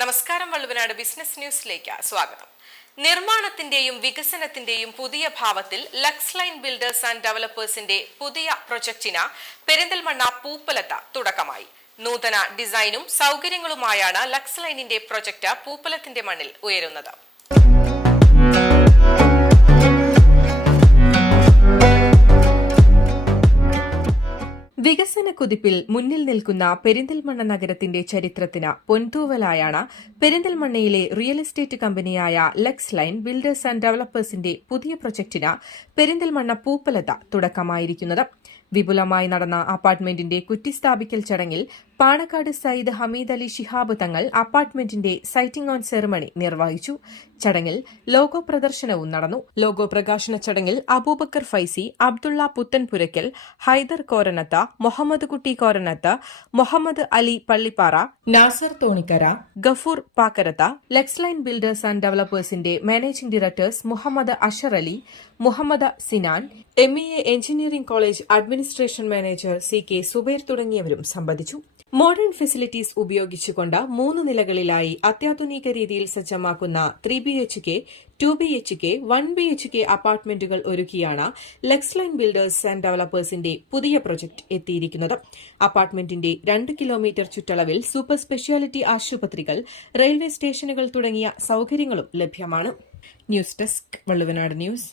നമസ്കാരം. വള്ളുവനാട് ബിസിനസ് ന്യൂസിലേക്ക് സ്വാഗതം. നിർമ്മാണത്തിന്റെയും വികസനത്തിന്റെയും പുതിയ ഭാവത്തിൽ ലക്സ് ലൈൻ ബിൽഡേഴ്സ് ആൻഡ് ഡെവലപ്പേഴ്സിന്റെ പുതിയ പ്രൊജക്ടിന് പെരിന്തൽമണ്ണ പൂപ്പലത്ത് തുടക്കമായി. നൂതന ഡിസൈനും സൗകര്യങ്ങളുമായാണ് ലക്സ് ലൈനിന്റെ പ്രൊജക്ട് പൂപ്പലത്തിന്റെ മണ്ണിൽ ഉയരുന്നത്. വികസന കുതിപ്പിൽ മുന്നിൽ നിൽക്കുന്ന പെരിന്തൽമണ്ണ നഗരത്തിന്റെ ചരിത്രത്തിന് പൊൻതൂവലായാണ് പെരിന്തൽമണ്ണയിലെ റിയൽ എസ്റ്റേറ്റ് കമ്പനിയായ ലക്സ് ലൈൻ ബിൽഡേഴ്സ് ആൻഡ് ഡെവലപ്പേഴ്സിന്റെ പുതിയ പ്രൊജക്ടിന് പെരിന്തൽമണ്ണ പൂപ്പലത്ത് തുടക്കമായിരിക്കുന്നത്. വിപുലമായി നടന്ന അപ്പാർട്ട്മെന്റിന്റെ കുറ്റിസ്ഥാപിക്കൽ ചടങ്ങിൽ Panakkad Sayyid Hameed Ali Shihab Thangal അപ്പാർട്ട്മെന്റിന്റെ citing on ceremony നിർവഹിച്ചു. ചടങ്ങിൽ ലോഗോ പ്രദർശനവും നടന്നു. ലോഗോ പ്രകാശന ചടങ്ങിൽ Abubakar Faizy, Abdulla Puthenpurackal, Hyder Koranath, Muhammad Kutty Koranath, Muhammad Ali Pallippara, Nasar Thonikkara, Gafoor Pakkaratha, lux line builders and ഡെവലപ്പേഴ്സിന്റെ managing directors Muhammad Ashar Ali, Muhammad Sinan, MEA engineering college administration manager CK Subair തുടങ്ങിയവരും സംബന്ധിച്ചു. മോഡേൺ ഫെസിലിറ്റീസ് ഉപയോഗിച്ചുകൊണ്ട് 3 നിലകളിലായി അത്യാധുനിക രീതിയിൽ സജ്ജമാക്കുന്ന 3 BHK, 2 BHK, 1 BHK അപ്പാർട്ട്മെന്റുകൾ ഒരുക്കിയാണ് ലക്സ് ലൈൻ ബിൽഡേഴ്സ് ആൻഡ് ഡെവലപ്പേഴ്സിന്റെ പുതിയ പ്രൊജക്ട് എത്തിയിരിക്കുന്നത്. അപ്പാർട്ട്മെന്റിന്റെ 2 കിലോമീറ്റർ ചുറ്റളവിൽ സൂപ്പർ സ്പെഷ്യാലിറ്റി ആശുപത്രികൾ, റെയിൽവേ സ്റ്റേഷനുകൾ തുടങ്ങിയ സൌകര്യങ്ങളും ലഭ്യമാണ്. News desk, Valluvanad news.